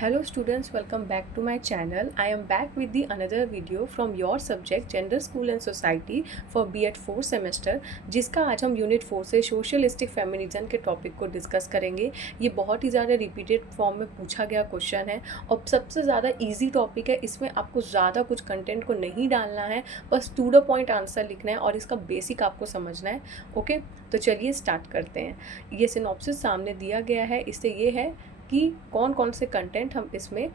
Hello students, welcome back to my channel. I am back with the another video from your subject Gender, School and Society for B.Ed 4 semester, जिसका आज हम unit 4 से socialistic feminism के topic को discuss करेंगे। ये बहुत ही ज़्यादा रिपीटेड फॉर्म में पूछा गया क्वेश्चन है और सबसे ज़्यादा इजी टॉपिक है। इसमें आपको ज़्यादा कुछ कंटेंट को नहीं डालना है, बस टू द पॉइंट आंसर लिखना है और इसका बेसिक आपको समझना है। ओके, तो चलिए स्टार्ट करते हैं। ये सिनॉप्सिस सामने दिया गया है, इससे ये है कि कौन कौन से कंटेंट हम इसमें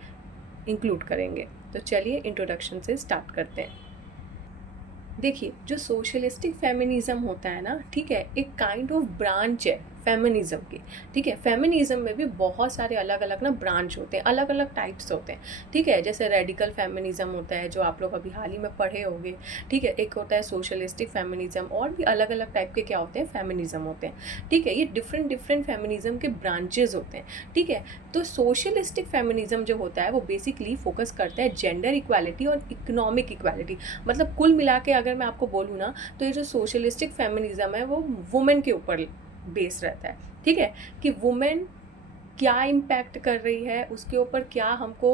इंक्लूड करेंगे। तो चलिए इंट्रोडक्शन से स्टार्ट करते हैं। देखिए, जो सोशलिस्टिक फेमिनिज्म होता है ना, ठीक है, एक काइंड ऑफ ब्रांच है फेमिनिज्म की। ठीक है, फेमिनिज्म में भी बहुत सारे अलग अलग ना ब्रांच होते हैं, अलग अलग टाइप्स होते हैं। ठीक है, जैसे रेडिकल फेमिनिज्म होता है जो आप लोग अभी हाल ही में पढ़े होंगे। ठीक है, एक होता है सोशलिस्टिक फेमिनिज्म, और भी अलग अलग टाइप के क्या होते हैं, फेमिनिज्म होते हैं। ठीक है, ये डिफरेंट डिफरेंट फेमिनिज्म के ब्रांचेज होते हैं। ठीक है, तो सोशलिस्टिक फेमिनिज्म जो होता है वो बेसिकली फोकस करता है जेंडर इक्वालिटी और इकोनॉमिक इक्वालिटी। मतलब कुल मिला के अगर मैं आपको बोलूँ ना, तो ये जो सोशलिस्टिक फेमिनिज्म है वो वुमेन के ऊपर बेस रहता है। ठीक है, कि वुमेन क्या इम्पैक्ट कर रही है, उसके ऊपर क्या हमको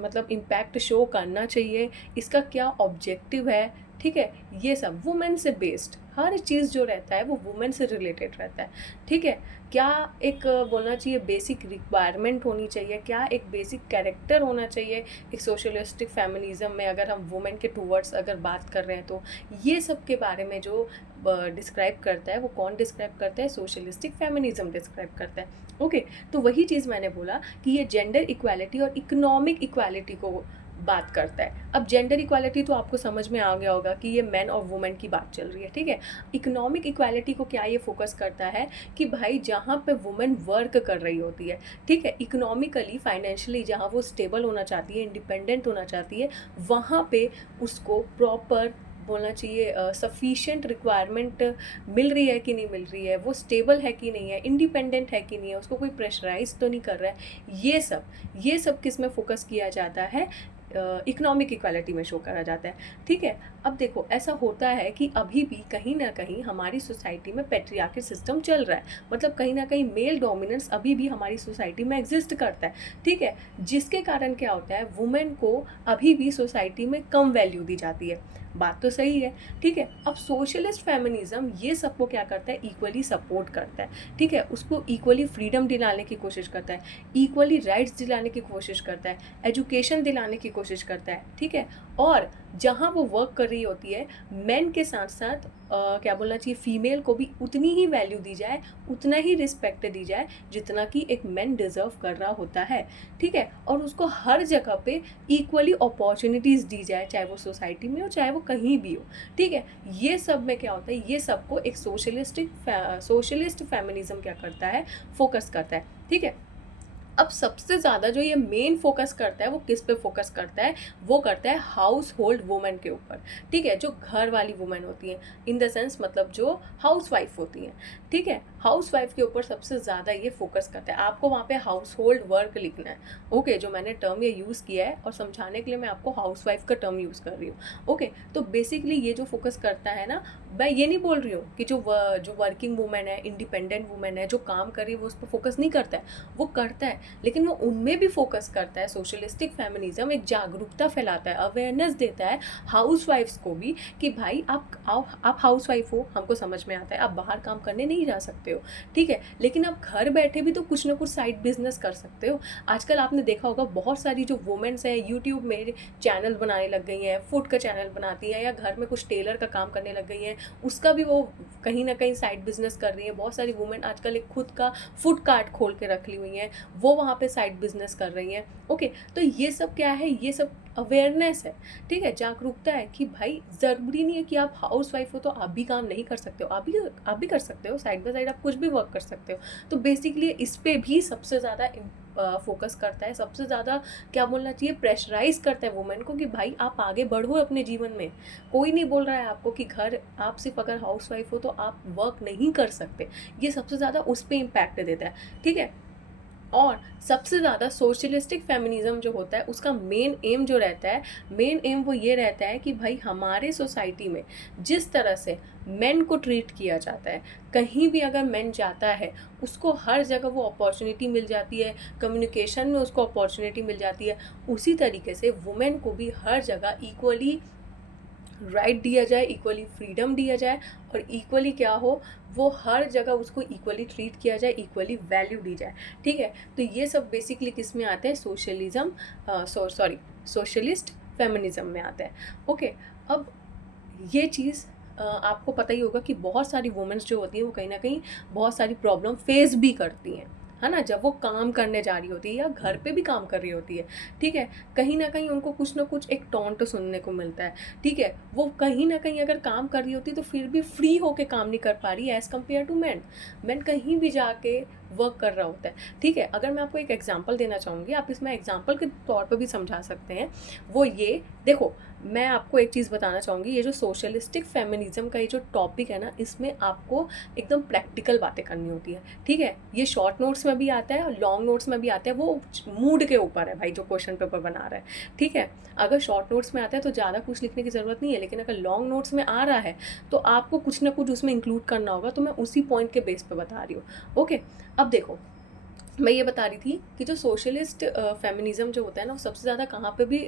मतलब इम्पैक्ट शो करना चाहिए, इसका क्या ऑब्जेक्टिव है। ठीक है, ये सब वुमेन से बेस्ड हर चीज़ जो रहता है वो वुमेन से रिलेटेड रहता है। ठीक है, क्या एक बोलना चाहिए बेसिक रिक्वायरमेंट होनी चाहिए, क्या एक बेसिक कैरेक्टर होना चाहिए एक सोशलिस्टिक फेमिनिज्म में, अगर हम वुमेन के टूवर्ड्स अगर बात कर रहे हैं तो ये सब के बारे में जो डिस्क्राइब करता है वो कौन डिस्क्राइब करता है, सोशलिस्टिक फेमिनिज्म डिस्क्राइब करता है। ओके, तो वही चीज़ मैंने बोला कि ये जेंडर इक्वालिटी और इकोनॉमिक इक्वालिटी को बात करता है। अब जेंडर इक्वालिटी तो आपको समझ में आ गया होगा कि ये मैन और वुमेन की बात चल रही है। ठीक है, इकोनॉमिक इक्वालिटी को क्या ये फोकस करता है कि भाई जहाँ पे वुमेन वर्क कर रही होती है, ठीक है, इकोनॉमिकली फाइनेंशियली जहाँ वो स्टेबल होना चाहती है, इंडिपेंडेंट होना चाहती है, वहाँ पे उसको प्रॉपर बोलना चाहिए सफिशिएंट रिक्वायरमेंट मिल रही है कि नहीं मिल रही है, वो स्टेबल है कि नहीं है, इंडिपेंडेंट है कि नहीं है, उसको कोई प्रेशराइज तो नहीं कर रहा है। ये सब किस में फोकस किया जाता है, इकोनॉमिक इक्वालिटी में शो करा जाता है। ठीक है, अब देखो ऐसा होता है कि अभी भी कहीं ना कहीं हमारी सोसाइटी में पैट्रियार्कल सिस्टम चल रहा है, मतलब कहीं ना कहीं मेल डोमिनेंस अभी भी हमारी सोसाइटी में एग्जिस्ट करता है। ठीक है, जिसके कारण क्या होता है, वुमेन को अभी भी सोसाइटी में कम वैल्यू दी जाती है। बात तो सही है। ठीक है, अब सोशलिस्ट फेमिनिज्म ये सबको क्या करता है, इक्वली सपोर्ट करता है। ठीक है, उसको इक्वली फ्रीडम दिलाने की कोशिश करता है, इक्वली राइट्स दिलाने की कोशिश करता है, एजुकेशन दिलाने की कोशिश करता है। ठीक है, और जहाँ वो वर्क कर रही होती है, मेन के साथ साथ क्या बोलना चाहिए, फीमेल को भी उतनी ही वैल्यू दी जाए, उतना ही रिस्पेक्ट दी जाए जितना कि एक मैन डिजर्व कर रहा होता है। ठीक है, और उसको हर जगह पे इक्वली अपॉर्चुनिटीज़ दी जाए, चाहे वो सोसाइटी में हो चाहे वो कहीं भी हो। ठीक है, ये सब में क्या होता है, ये सबको एक सोशलिस्ट फेमिनिज्म क्या करता है, फोकस करता है। ठीक है, अब सबसे ज़्यादा जो ये मेन फोकस करता है वो किस पे फोकस करता है, वो करता है हाउस होल्ड वुमेन के ऊपर। ठीक है, जो घर वाली वुमेन होती हैं, इन द सेंस मतलब जो हाउस वाइफ होती हैं। ठीक है, हाउस वाइफ के ऊपर सबसे ज़्यादा ये फोकस करता है। आपको वहाँ पे हाउस होल्ड वर्क लिखना है। ओके, जो मैंने टर्म ये यूज़ किया है और समझाने के लिए मैं आपको हाउस वाइफ का टर्म यूज़ कर रही हूँ। ओके, तो बेसिकली ये जो फोकस करता है ना, मैं ये नहीं बोल रही हूँ कि जो वर्किंग वुमेन है, इंडिपेंडेंट वुमेन है, जो काम कर रही है वो उस पर फोकस नहीं करता है, वो करता है, लेकिन वो उनमें भी फोकस करता है। सोशलिस्टिक फेमिनिज्म एक जागरूकता फैलाता है, अवेयरनेस देता है हाउस वाइफ्स को भी कि भाई आप हाउस वाइफ हो, हमको समझ में आता है, आप बाहर काम करने नहीं जा सकते हो। ठीक है, लेकिन आप घर बैठे भी तो कुछ ना कुछ साइड बिजनेस कर सकते हो। आजकल आपने देखा होगा बहुत सारी जो वुमेन्स हैं यूट्यूब में चैनल बनाने लग गई हैं, फूड का चैनल बनाती हैं, या घर में कुछ टेलर का काम करने लग गई हैं, उसका भी वो कहीं ना कहीं साइड बिजनेस कर रही है। बहुत सारी वुमेन आजकल एक खुद का फूड कार्ट खोल के रख ली हुई हैं, वो वहाँ पे साइड बिजनेस कर रही हैं। ओके, तो ये सब क्या है, ये सब अवेयरनेस है। ठीक है, जागरूकता है कि भाई ज़रूरी नहीं है कि आप हाउस वाइफ हो तो आप भी काम नहीं कर सकते हो, आप भी कर सकते हो, साइड बाय साइड आप कुछ भी वर्क कर सकते हो। तो बेसिकली इस पे भी सबसे ज़्यादा फोकस करता है, सबसे ज़्यादा क्या बोलना चाहिए, प्रेशराइज करता है वुमेन को कि भाई आप आगे बढ़ो अपने जीवन में। कोई नहीं बोल रहा है आपको कि घर आप सिर्फ अगर हाउस वाइफ हो तो आप वर्क नहीं कर सकते। ये सबसे ज़्यादा उस पर इम्पैक्ट देता है। ठीक है, और सबसे ज़्यादा सोशलिस्टिक फेमिनिज़्म जो होता है उसका मेन एम जो रहता है, मेन एम वो ये रहता है कि भाई हमारे सोसाइटी में जिस तरह से मेन को ट्रीट किया जाता है, कहीं भी अगर मेन जाता है उसको हर जगह वो अपॉर्चुनिटी मिल जाती है, कम्युनिकेशन में उसको अपॉर्चुनिटी मिल जाती है, उसी तरीके से वुमेन को भी हर जगह इक्वली राइट दिया जाए, इक्वली फ्रीडम दिया जाए, और इक्वली क्या हो, वो हर जगह उसको इक्वली ट्रीट किया जाए, इक्वली वैल्यू दी जाए। ठीक है, तो ये सब बेसिकली किस में आते हैं, सोशलिस्ट फेमिनिज्म में आता है। ओके, अब ये चीज़ आपको पता ही होगा कि बहुत सारी वुमेन्स जो होती हैं वो कहीं ना कहीं बहुत सारी प्रॉब्लम फेस भी करती हैं, है ना, जब वो काम करने जा रही होती है या घर पे भी काम कर रही होती है। ठीक है, कहीं ना कहीं उनको कुछ ना कुछ एक टॉन्ट सुनने को मिलता है। ठीक है, वो कहीं ना कहीं अगर काम कर रही होती तो फिर भी फ्री होके काम नहीं कर पा रही है as compare to man. Man कहीं भी जाके वर्क कर रहा होता है। ठीक है, अगर मैं आपको एक एग्जांपल देना चाहूँगी, आप इसमें एग्जांपल के तौर पर भी समझा सकते हैं। वो ये देखो, मैं आपको एक चीज़ बताना चाहूँगी, ये जो सोशलिस्टिक फेमिनिज्म का ये जो टॉपिक है ना, इसमें आपको एकदम प्रैक्टिकल बातें करनी होती है। ठीक है, ये शॉर्ट नोट्स में भी आता है और लॉन्ग नोट्स में भी आता है, वो मूड के ऊपर है भाई जो क्वेश्चन पेपर बना रहा है। ठीक है, अगर शॉर्ट नोट्स में आता है तो ज़्यादा कुछ लिखने की ज़रूरत नहीं है, लेकिन अगर लॉन्ग नोट्स में आ रहा है तो आपको कुछ ना कुछ उसमें इंक्लूड करना होगा, तो मैं उसी पॉइंट के बेस पे बता रही हूँ। ओके, अब देखो, मैं ये बता रही थी कि जो सोशलिस्ट फेमिनिज्म जो होता है ना, वो सबसे ज़्यादा कहाँ पे भी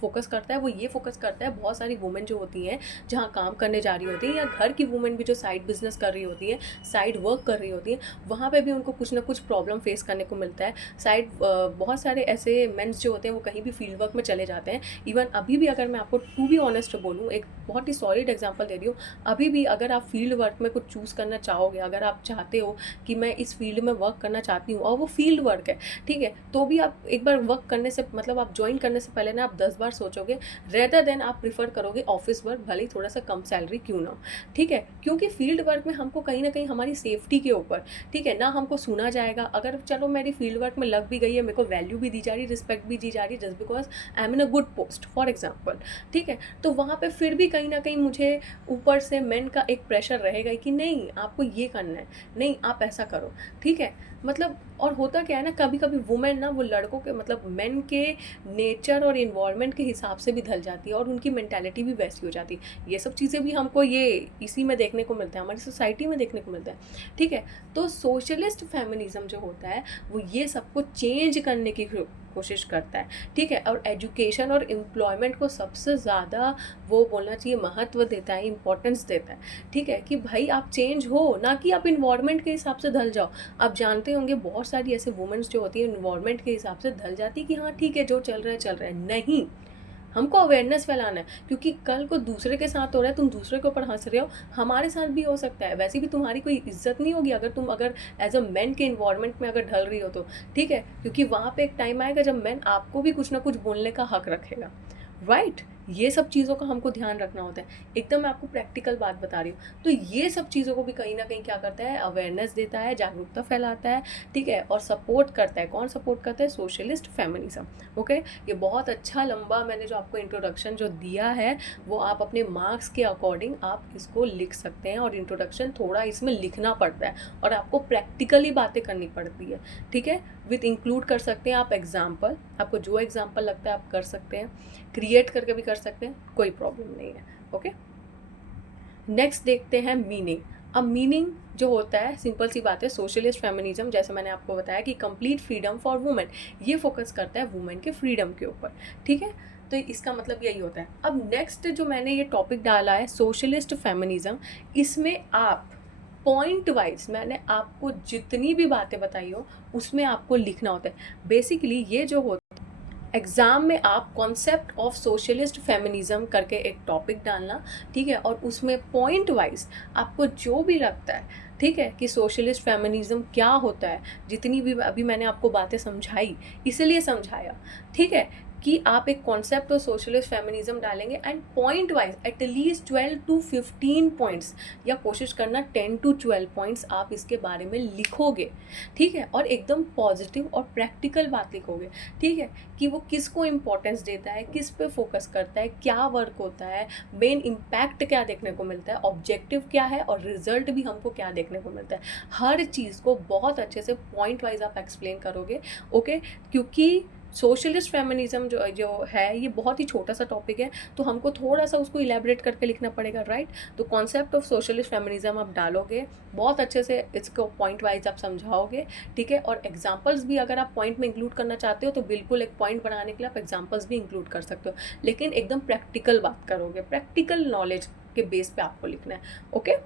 फोकस करता है, वो ये फोकस करता है, बहुत सारी वुमेन जो होती हैं जहाँ काम करने जा रही होती है, या घर की वुमेन भी जो साइड बिजनेस कर रही होती है, साइड वर्क कर रही होती है, वहाँ पे भी उनको कुछ ना कुछ प्रॉब्लम फेस करने को मिलता है। बहुत सारे ऐसे मेंस जो होते हैं वो कहीं भी फील्ड वर्क में चले जाते हैं। इवन अभी भी अगर मैं आपको टू बी ऑनेस्ट बोलूँ, एक बहुत ही सॉलिड एग्जाम्पल दे रही हूँ, अभी भी अगर आप फील्ड वर्क में कुछ चूज़ करना चाहोगे, अगर आप चाहते हो कि मैं इस फील्ड में वर्क करना चाहती हूँ और वो फील्ड वर्क है, ठीक है, तो भी आप एक बार वर्क करने से, मतलब आप ज्वाइन करने से पहले ना आप 10 बार सोचोगे, रेदर देन आप प्रिफर करोगे ऑफिस वर्क, भले ही थोड़ा सा कम सैलरी क्यों ना हो। ठीक है, क्योंकि फील्ड वर्क में हमको कहीं ना कहीं हमारी सेफ्टी के ऊपर, ठीक है ना, हमको सुना जाएगा। अगर चलो मेरी फील्ड वर्क में लग भी गई है, मेरे को वैल्यू भी दी जा रही, रिस्पेक्ट भी दी जा रही, just because I am in a good post for example. ठीक है, तो वहाँ पे फिर भी कहीं ना कहीं मुझे ऊपर से मेन का एक प्रेशर रहेगा कि नहीं आपको ये करना है, नहीं आप ऐसा करो। ठीक है, मतलब और होता क्या है ना, कभी कभी वुमेन ना वो लड़कों के, मतलब मेन के नेचर और इन्वायरमेंट के हिसाब से भी ढल जाती है और उनकी मेंटालिटी भी वैसी हो जाती है। ये सब चीज़ें भी हमको ये इसी में देखने को मिलता है, हमारी सोसाइटी में देखने को मिलता है। ठीक है, तो सोशलिस्ट फेमिनिज्म जो होता है वो ये सबको चेंज करने की कोशिश करता है। ठीक है, और एजुकेशन और एम्प्लॉयमेंट को सबसे ज़्यादा वो बोलना चाहिए महत्व देता है, इंपॉर्टेंस देता है। ठीक है, कि भाई आप चेंज हो, ना कि आप इन्वायरमेंट के हिसाब से ढल जाओ। आप जानते होंगे बहुत सारी ऐसे वुमेन्स जो होती है इन्वायरमेंट के हिसाब से ढल जाती है कि हाँ ठीक है जो चल रहा है चल रहा है। नहीं, हमको अवेयरनेस फैलाना है, क्योंकि कल को दूसरे के साथ हो रहा है, तुम दूसरे के ऊपर हंस रहे हो, हमारे साथ भी हो सकता है। वैसे भी तुम्हारी कोई इज्जत नहीं होगी अगर तुम अगर एज अ मैन के इन्वायरमेंट में अगर ढल रही हो तो। ठीक है, क्योंकि वहाँ पे एक टाइम आएगा जब मैन आपको भी कुछ ना कुछ बोलने का हक रखेगा, राइट। ये सब चीज़ों का हमको ध्यान रखना होता है। एकदम मैं आपको प्रैक्टिकल बात बता रही हूँ। तो ये सब चीज़ों को भी कहीं ना कहीं क्या करता है, अवेयरनेस देता है, जागरूकता फैलाता है। ठीक है, और सपोर्ट करता है। कौन सपोर्ट करता है? Socialist feminism. ओके, ये बहुत अच्छा लंबा मैंने जो आपको इंट्रोडक्शन जो दिया है वो आप अपने मार्क्स के अकॉर्डिंग आप इसको लिख सकते हैं, और इंट्रोडक्शन थोड़ा इसमें लिखना पड़ता है और आपको प्रैक्टिकली बातें करनी पड़ती है। ठीक है, विथ इंक्लूड कर सकते हैं आप एग्जाम्पल, आपको जो एग्जाम्पल लगता है आप कर सकते हैं, क्रिएट करके भी कर सकते हैं, कोई प्रॉब्लम नहीं है। ओके, नेक्स्ट देखते हैं मीनिंग। अब मीनिंग जो होता है, सिंपल सी बात है, सोशलिस्ट फेमिनिज्म जैसे मैंने आपको बताया कि कंप्लीट फ्रीडम फॉर वुमेन, ये फोकस करता है वुमेन के फ्रीडम के ऊपर। ठीक है, तो इसका मतलब यही होता है। अब नेक्स्ट जो मैंने ये टॉपिक डाला है सोशलिस्ट फेमिनिज्म, इसमें आप पॉइंट वाइज मैंने आपको जितनी भी बातें बताई हो उसमें आपको लिखना होता है। बेसिकली ये जो होता है, एग्ज़ाम में आप कॉन्सेप्ट ऑफ सोशलिस्ट फेमिनिज्म करके एक टॉपिक डालना। ठीक है, और उसमें पॉइंट वाइज आपको जो भी लगता है, ठीक है, कि सोशलिस्ट फेमिनिज्म क्या होता है, जितनी भी अभी मैंने आपको बातें समझाई इसलिए समझाया। ठीक है, कि आप एक कॉन्सेप्ट ऑफ सोशलिस्ट फेमिनिज्म डालेंगे and point wise at least 12 to 15 points, या कोशिश करना 10 to 12 पॉइंट्स आप इसके बारे में लिखोगे, ठीक है, और एकदम पॉजिटिव और प्रैक्टिकल बात लिखोगे, ठीक है, कि वो किसको इम्पोर्टेंस देता है, किस पे फोकस करता है, क्या वर्क होता है, मेन इम्पैक्ट क्या देखने को मिलता है, ऑब्जेक्टिव क्या है और रिजल्ट भी हमको क्या देखने को मिलता है। हर चीज़ को बहुत अच्छे से पॉइंट वाइज आप एक्सप्लेन करोगे, ओके, क्योंकि सोशलिस्ट फेमिनिज्म जो है ये बहुत ही छोटा सा टॉपिक है, तो हमको थोड़ा सा उसको इलेबरेट करके लिखना पड़ेगा, राइट। तो कॉन्सेप्ट ऑफ सोशलिस्ट फेमिनिज्म आप डालोगे, बहुत अच्छे से इसको पॉइंट वाइज आप समझाओगे, ठीक है, और एग्जांपल्स भी अगर आप पॉइंट में इंक्लूड करना चाहते हो तो बिल्कुल एक पॉइंट बनाने के लिए आप एग्जांपल्स भी इंक्लूड कर सकते हो, लेकिन एकदम प्रैक्टिकल बात करोगे, प्रैक्टिकल नॉलेज के बेस पे आपको लिखना है, ओके।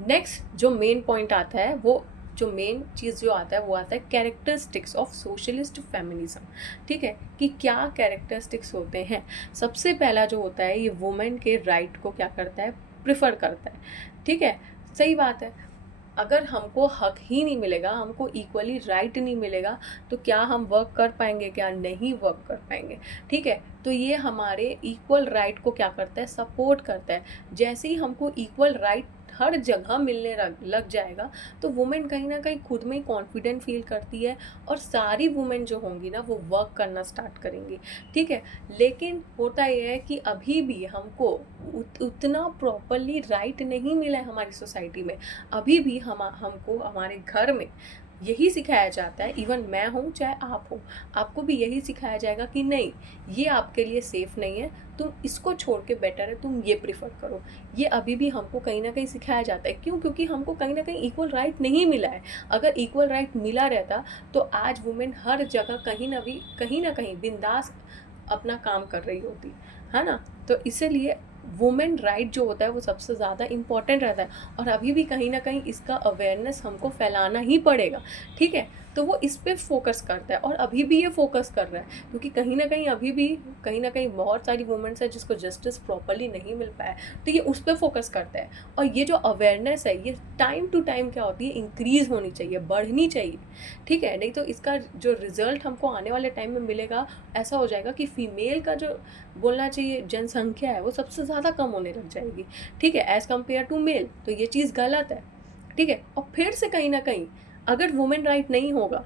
नेक्स्ट जो मेन पॉइंट आता है, वो जो मेन चीज़ जो आता है वो आता है कैरेक्टरिस्टिक्स ऑफ सोशलिस्ट फेमिनिज्म, ठीक है, कि क्या कैरेक्टरिस्टिक्स होते हैं। सबसे पहला जो होता है, ये वुमेन के राइट को क्या करता है, प्रिफर करता है, ठीक है, सही बात है। अगर हमको हक ही नहीं मिलेगा, हमको इक्वली राइट नहीं मिलेगा, तो क्या हम वर्क कर पाएंगे, क्या नहीं वर्क कर पाएंगे, ठीक है। तो ये हमारे इक्वल राइट को क्या करता है, सपोर्ट करता है। जैसे ही हमको इक्वल राइट हर जगह मिलने लग जाएगा, तो वुमेन कहीं ना कहीं खुद में ही कॉन्फिडेंट फील करती है, और सारी वुमेन जो होंगी ना वो वर्क करना स्टार्ट करेंगी, ठीक है। लेकिन होता यह है कि अभी भी हमको उतना प्रॉपरली राइट नहीं मिला है हमारी सोसाइटी में। अभी भी हमको हमारे घर में यही सिखाया जाता है, इवन मैं हूँ चाहे आप हो, आपको भी यही सिखाया जाएगा कि नहीं, ये आपके लिए सेफ़ नहीं है, तुम इसको छोड़ के बेटर है तुम ये प्रिफर करो। ये अभी भी हमको कहीं ना कहीं सिखाया जाता है। क्यों? क्योंकि हमको कहीं ना कहीं इक्वल राइट नहीं मिला है। अगर इक्वल राइट मिला रहता तो आज वुमेन हर जगह कहीं ना कहीं बिंदास अपना काम कर रही होती, है ना। तो इसीलिए वुमेन राइट जो होता है वो सबसे ज़्यादा इम्पॉर्टेंट रहता है, और अभी भी कहीं ना कहीं इसका अवेयरनेस हमको फैलाना ही पड़ेगा, ठीक है। तो वो इस पे फोकस करता है, और अभी भी ये फोकस कर रहा है, क्योंकि कहीं ना कहीं अभी भी कहीं ना कहीं बहुत सारी वुमेन्स है जिसको जस्टिस प्रॉपरली नहीं मिल पाया, तो ये उस पर फोकस करता है। और ये जो अवेयरनेस है ये टाइम टू टाइम क्या होती है, इंक्रीज़ होनी चाहिए, बढ़नी चाहिए, ठीक है। नहीं तो इसका जो रिजल्ट हमको आने वाले टाइम में मिलेगा, ऐसा हो जाएगा कि फीमेल का जो बोलना चाहिए जनसंख्या है वो सबसे ज़्यादा कम होने लग जाएगी, ठीक है, एज़ कम्पेयर टू मेल। तो ये चीज़ गलत है, ठीक है। और फिर से कहीं ना कहीं अगर वुमेन राइट नहीं होगा,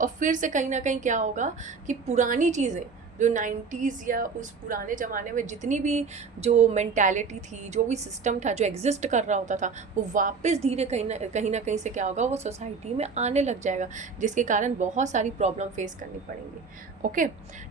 और फिर से कहीं ना कहीं क्या होगा कि पुरानी चीज़ें जो 90s या उस पुराने ज़माने में जितनी भी जो मेंटालिटी थी, जो भी सिस्टम था जो एग्जिस्ट कर रहा होता था, वो वापस धीरे कहीं ना कहीं से क्या होगा, वो सोसाइटी में आने लग जाएगा, जिसके कारण बहुत सारी प्रॉब्लम फेस करनी पड़ेंगी, ओके।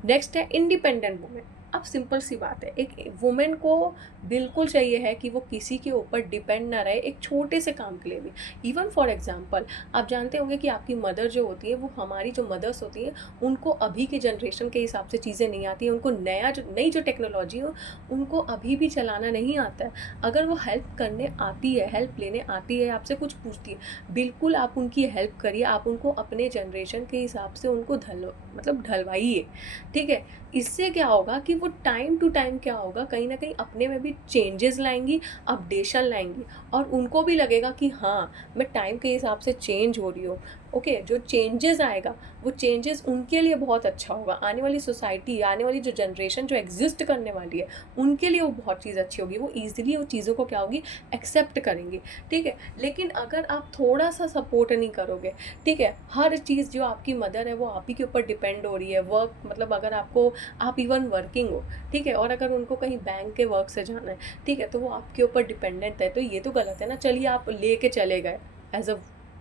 नेक्स्ट है इंडिपेंडेंट वुमेन। अब सिंपल सी बात है, एक वुमेन को बिल्कुल चाहिए है कि वो किसी के ऊपर डिपेंड ना रहे, एक छोटे से काम के लिए भी। इवन फॉर एग्जांपल आप जानते होंगे कि आपकी मदर जो होती है, वो हमारी जो मदर्स होती हैं उनको अभी की जनरेशन के हिसाब से चीज़ें नहीं आती हैं, उनको नई जो टेक्नोलॉजी हो उनको अभी भी चलाना नहीं आता है। अगर वो हेल्प करने आती है, हेल्प लेने आती है, आपसे कुछ पूछती है, बिल्कुल आप उनकी हेल्प करिए, आप उनको अपने जनरेशन के हिसाब से उनको ढलवाइए, ठीक है। इससे क्या होगा कि वो टाइम टू टाइम क्या होगा, कहीं ना कहीं अपने में भी चेंजेस लाएंगी, अपडेशन लाएंगी, और उनको भी लगेगा कि हाँ मैं टाइम के हिसाब से चेंज हो रही हूँ, ओके। जो चेंजेस आएगा वो चेंजेस उनके लिए बहुत अच्छा होगा, आने वाली सोसाइटी, आने वाली जो जनरेशन जो एग्जिस्ट करने वाली है उनके लिए वो बहुत चीज़ अच्छी होगी, वो ईजिली वो चीज़ों को क्या होगी, एक्सेप्ट करेंगे, ठीक है। लेकिन अगर आप थोड़ा सा सपोर्ट नहीं करोगे, ठीक है, हर चीज़ जो आपकी मदर है वो आप ही के ऊपर डिपेंड हो रही है, वर्क मतलब अगर आप इवन वर्किंग हो, ठीक है, और अगर उनको कहीं बैंक के वर्क से जाना है, ठीक है, तो वो आपके ऊपर डिपेंडेंट है, तो ये तो गलत है ना। चलिए आप लेके चले गए एज अ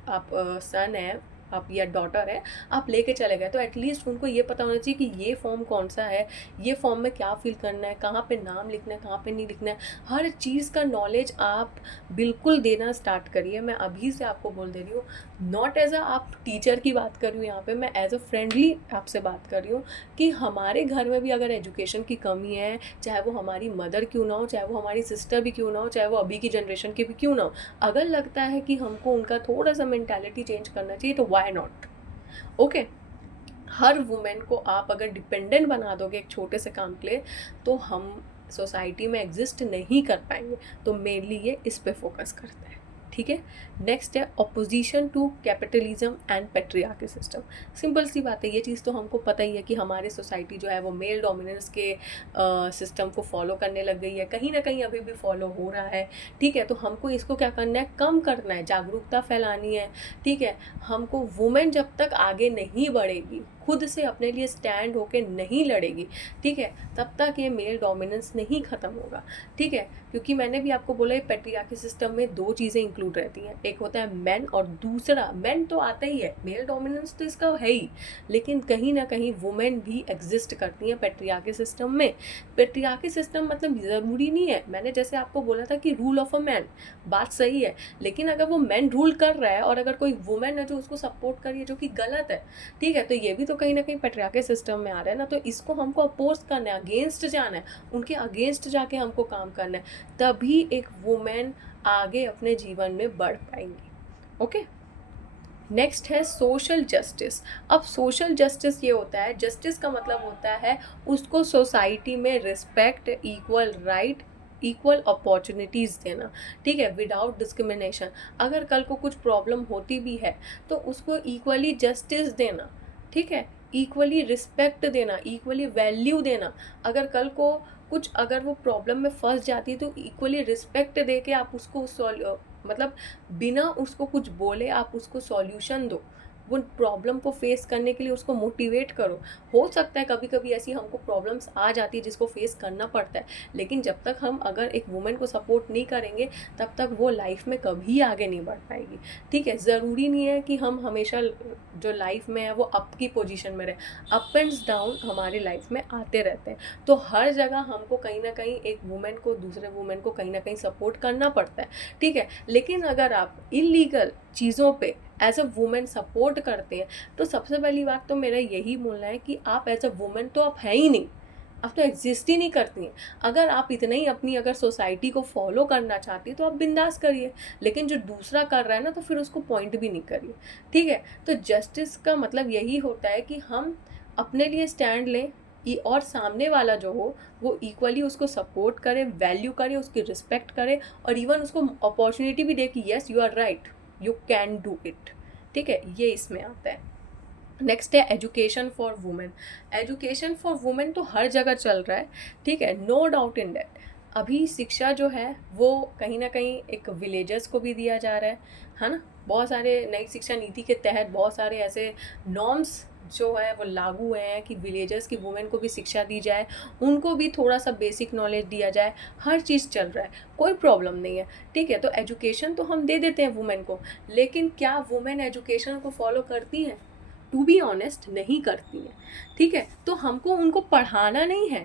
आप सन है आप या डॉटर है, आप लेके चले गए, तो एटलीस्ट उनको ये पता होना चाहिए कि ये फॉर्म कौन सा है, ये फॉर्म में क्या फिल करना है, कहाँ पे नाम लिखना है, कहाँ पे नहीं लिखना है, हर चीज़ का नॉलेज आप बिल्कुल देना स्टार्ट करिए। मैं अभी से आपको बोल दे रही हूँ, नॉट एज अ आप टीचर की बात कर रही हूँ यहाँ पे, मैं एज अ फ्रेंडली आपसे बात कर रही हूँ कि हमारे घर में भी अगर एजुकेशन की कमी है, चाहे वो हमारी मदर क्यों ना हो, चाहे वो हमारी सिस्टर भी क्यों ना हो, चाहे वो अभी की जनरेशन की भी क्यों ना हो, अगर लगता है कि हमको उनका थोड़ा सा मेंटालिटी चेंज करना चाहिए, तो वाई नॉट, ओके। हर वुमेन को आप अगर डिपेंडेंट बना दोगे एक छोटे से काम के लिए, तो हम सोसाइटी में एग्जिस्ट नहीं कर पाएंगे। तो मेनली ये इस पे फोकस करता है, ठीक है। नेक्स्ट है opposition to capitalism and patriarchy system. Simple सी बात है, ये चीज़ तो हमको पता ही है कि हमारी सोसाइटी जो है वो मेल डोमिनेंस के सिस्टम को फॉलो करने लग गई है, कहीं ना कहीं अभी भी फॉलो हो रहा है। ठीक है, तो हमको इसको क्या करना है, कम करना है, जागरूकता फैलानी है। ठीक है, हमको वुमेन जब तक आगे नहीं बढ़ेगी, खुद से अपने लिए स्टैंड होके नहीं लड़ेगी, ठीक है, तब तक ये मेल डोमिनेंस नहीं ख़त्म होगा। ठीक है, क्योंकि मैंने भी आपको बोला है पैट्रियार्की सिस्टम में दो चीज़ें इंक्लूड रहती हैं, एक होता है मैन और दूसरा मेन तो आता ही है, मेल डोमिनेंस तो इसका है ही, लेकिन कहीं ना कहीं वुमेन भी एग्जिस्ट करती हैं पैट्रियार्की सिस्टम में। पैट्रियार्की सिस्टम मतलब ज़रूरी नहीं है, मैंने जैसे आपको बोला था कि रूल ऑफ अ मैन, बात सही है, लेकिन अगर वो मैन रूल कर रहा है और अगर कोई वुमेन है जो उसको सपोर्ट कर रही है जो कि गलत है, ठीक है, तो ये भी तो कहीं ना कहीं पैट्रियार्की सिस्टम में आ रहा है ना। तो इसको हमको अपोज करना है, अगेंस्ट जाना है, उनके अगेंस्ट जाके हमको काम करना है, तभी एक वुमेन आगे अपने जीवन में बढ़ पाएंगी। ओके, नेक्स्ट है सोशल जस्टिस। अब सोशल जस्टिस ये होता है, जस्टिस का मतलब होता है उसको सोसाइटी में respect, equal right, equal opportunities देना, ठीक है, विदाउट डिस्क्रिमिनेशन। अगर कल को कुछ प्रॉब्लम होती भी है तो उसको इक्वली जस्टिस देना, ठीक है, इक्वली रिस्पेक्ट देना, इक्वली वैल्यू देना। अगर कल को कुछ अगर वो प्रॉब्लम में फंस जाती है तो इक्वली रिस्पेक्ट दे के आप उसको मतलब बिना उसको कुछ बोले आप उसको सॉल्यूशन दो, वो प्रॉब्लम को फेस करने के लिए उसको मोटिवेट करो। हो सकता है कभी कभी ऐसी हमको प्रॉब्लम्स आ जाती है जिसको फेस करना पड़ता है, लेकिन जब तक हम अगर एक वुमेन को सपोर्ट नहीं करेंगे तब तक वो लाइफ में कभी आगे नहीं बढ़ पाएगी। ठीक है, ज़रूरी नहीं है कि हम हमेशा जो लाइफ में है वो अप की पोजीशन में रहे, अप एंड डाउन हमारी लाइफ में आते रहते हैं। तो हर जगह हमको कहीं ना कहीं एक वुमेन को दूसरे वुमेन को कहीं ना कहीं सपोर्ट करना पड़ता है, ठीक है। लेकिन अगर आप इलीगल चीज़ों पे एज अ वुमेन सपोर्ट करते हैं तो सबसे पहली बात तो मेरा यही बोलना है कि आप एज अ वुमेन तो आप है ही नहीं, आप तो एग्जिस्ट ही नहीं करती हैं। अगर आप इतना ही अपनी अगर सोसाइटी को फॉलो करना चाहती है तो आप बिंदास करिए, लेकिन जो दूसरा कर रहा है ना तो फिर उसको पॉइंट भी नहीं करिए। ठीक है, तो जस्टिस का मतलब यही होता है कि हम अपने लिए स्टैंड लें और सामने वाला जो हो वो इक्वली उसको सपोर्ट करे, वैल्यू करे, उसकी रिस्पेक्ट करे और इवन उसको अपॉर्चुनिटी भी दे कि yes you are right, you can do it. ठीक है, ये इसमें आता है। नेक्स्ट है education for women. Education for women तो हर जगह चल रहा है, ठीक है, नो डाउट इन डैट। अभी शिक्षा जो है वो कहीं ना कहीं एक विलेजर्स को भी दिया जा रहा है ना। बहुत सारे नई शिक्षा नीति के तहत बहुत सारे ऐसे नॉर्म्स जो है वो लागू हुए हैं कि विलेजर्स की वुमेन को भी शिक्षा दी जाए, उनको भी थोड़ा सा बेसिक नॉलेज दिया जाए, हर चीज़ चल रहा है, कोई प्रॉब्लम नहीं है। ठीक है, तो एजुकेशन तो हम दे देते हैं वुमेन को, लेकिन क्या वुमेन एजुकेशन को फॉलो करती हैं? टू बी ऑनेस्ट नहीं करती हैं। ठीक है, तो हमको उनको पढ़ाना नहीं है,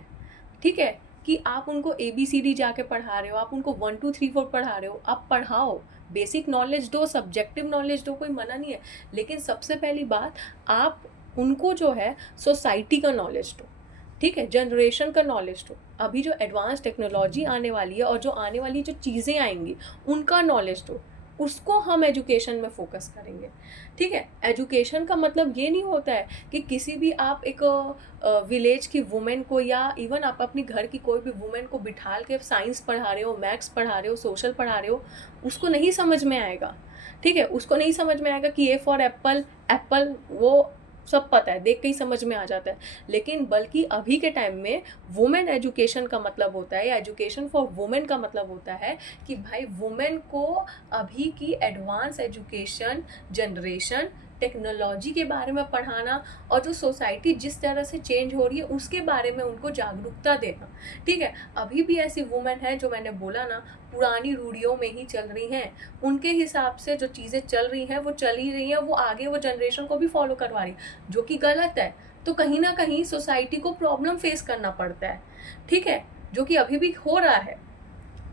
ठीक है, कि आप उनको ABCD जाके पढ़ा रहे हो, आप उनको 1 2 3 4 पढ़ा रहे हो, आप पढ़ाओ, बेसिक नॉलेज दो, सब्जेक्टिव नॉलेज दो, कोई मना नहीं है, लेकिन सबसे पहली बात आप उनको जो है सोसाइटी का नॉलेज दो, ठीक है, जनरेशन का नॉलेज दो। अभी जो एडवांस टेक्नोलॉजी आने वाली है और जो आने वाली जो चीज़ें आएंगी उनका नॉलेज दो, उसको हम एजुकेशन में फोकस करेंगे। ठीक है, एजुकेशन का मतलब ये नहीं होता है कि किसी भी आप एक विलेज की वुमेन को या इवन आप अपनी घर की कोई भी वुमेन को बिठाल के साइंस पढ़ा रहे हो, मैथ्स पढ़ा रहे हो, सोशल पढ़ा रहे हो, उसको नहीं समझ में आएगा। ठीक है, उसको नहीं समझ में आएगा कि ए फॉर एप्पल, एप्पल वो सब पता है, देख के ही समझ में आ जाता है। लेकिन बल्कि अभी के टाइम में वुमेन एजुकेशन का मतलब होता है, या एजुकेशन फॉर वुमेन का मतलब होता है कि भाई वुमेन को अभी की एडवांस एजुकेशन, जनरेशन, टेक्नोलॉजी के बारे में पढ़ाना और जो सोसाइटी जिस तरह से चेंज हो रही है उसके बारे में उनको जागरूकता देना। ठीक है, अभी भी ऐसी वुमेन है जो मैंने बोला ना पुरानी रूढ़ियों में ही चल रही हैं, उनके हिसाब से जो चीज़ें चल रही हैं वो चल ही रही हैं, वो आगे वो जनरेशन को भी फॉलो करवा रही है, जो कि गलत है। तो कहीं ना कहीं सोसाइटी को प्रॉब्लम फेस करना पड़ता है, ठीक है, जो कि अभी भी हो रहा है।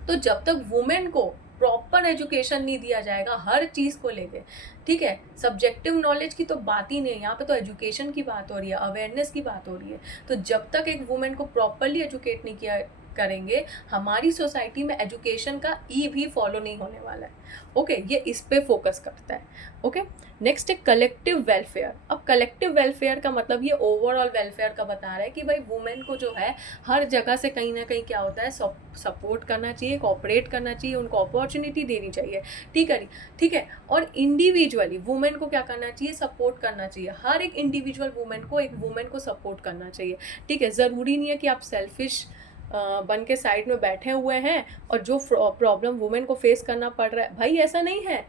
तो जब तक वुमेन को प्रॉपर एजुकेशन नहीं दिया जाएगा हर चीज़ को लेके, ठीक है, सब्जेक्टिव नॉलेज की तो बात ही नहीं है, यहाँ पे तो एजुकेशन की बात हो रही है, अवेयरनेस की बात हो रही है। तो जब तक एक वुमेन को प्रॉपरली एजुकेट नहीं किया करेंगे, हमारी सोसाइटी में एजुकेशन का ई भी फॉलो नहीं होने वाला है। ओके, ये इस पे फोकस करता है। ओके, नेक्स्ट है कलेक्टिव वेलफेयर। अब कलेक्टिव वेलफेयर का मतलब ये ओवरऑल वेलफेयर का बता रहा है कि भाई वुमेन को जो है हर जगह से कहीं ना कहीं क्या होता है, सपोर्ट करना चाहिए, कोऑपरेट करना चाहिए, उनको अपॉर्चुनिटी देनी चाहिए। ठीक है। और इंडिविजुअली वुमेन को क्या करना चाहिए, सपोर्ट करना चाहिए। हर एक इंडिविजुअल वुमेन को, एक वुमेन को सपोर्ट करना चाहिए। ठीक है, ज़रूरी नहीं है कि आप सेल्फिश बन के साइड में बैठे हुए हैं और जो प्रॉब्लम वुमेन को फेस करना पड़ रहा है, भाई ऐसा नहीं है।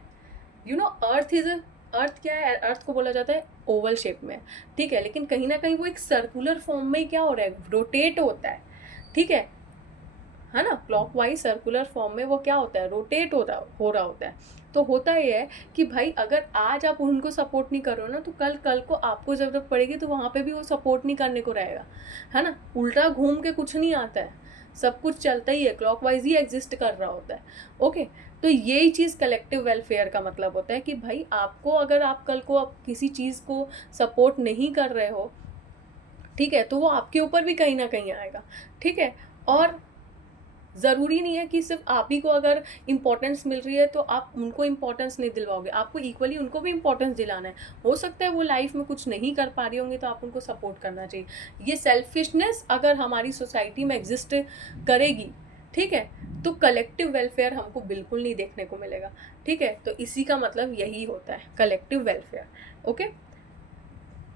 अर्थ क्या है, अर्थ को बोला जाता है ओवल शेप में, ठीक है, लेकिन कहीं ना कहीं वो एक सर्कुलर फॉर्म में क्या हो रहा है, रोटेट होता है। ठीक है ना, क्लॉकवाइज सर्कुलर फॉर्म में वो क्या होता है, रोटेट हो रहा होता है। तो होता ये है कि भाई अगर आज आप उनको सपोर्ट नहीं कर रहे हो ना, तो कल को आपको ज़रूरत पड़ेगी तो वहाँ पे भी वो सपोर्ट नहीं करने को रहेगा, है ना। उल्टा घूम के कुछ नहीं आता है, सब कुछ चलता ही है, क्लॉकवाइज ही एग्जिस्ट कर रहा होता है। ओके, तो यही चीज़ कलेक्टिव वेलफेयर का मतलब होता है कि भाई आपको, अगर आप कल को आप किसी चीज़ को सपोर्ट नहीं कर रहे हो, ठीक है, तो वो आपके ऊपर भी कहीं ना कहीं आएगा। ठीक है, और ज़रूरी नहीं है कि सिर्फ आप ही को अगर इम्पोर्टेंस मिल रही है तो आप उनको इम्पोर्टेंस नहीं दिलवाओगे, आपको इक्वली उनको भी इम्पोर्टेंस दिलाना है। हो सकता है वो लाइफ में कुछ नहीं कर पा रही होंगी तो आप उनको सपोर्ट करना चाहिए। ये सेल्फिशनेस अगर हमारी सोसाइटी में एग्जिस्ट करेगी, ठीक है, तो कलेक्टिव वेलफेयर हमको बिल्कुल नहीं देखने को मिलेगा। ठीक है, तो इसी का मतलब यही होता है collective welfare. Okay,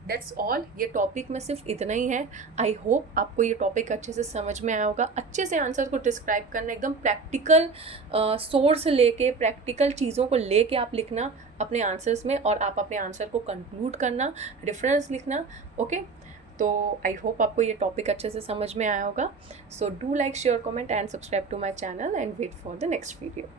that's all. ये टॉपिक में सिर्फ इतना ही है। आई होप आपको ये टॉपिक अच्छे से समझ में आया होगा। अच्छे से आंसर को डिस्क्राइब करना, एकदम प्रैक्टिकल सोर्स लेके, प्रैक्टिकल चीज़ों को लेके आप लिखना अपने आंसर्स में, और आप अपने आंसर को कंक्लूड करना, रेफरेंस लिखना। ओके, तो आई होप आपको ये टॉपिक अच्छे से समझ में आया होगा। So do like, share, comment and subscribe to my channel and wait for the next video.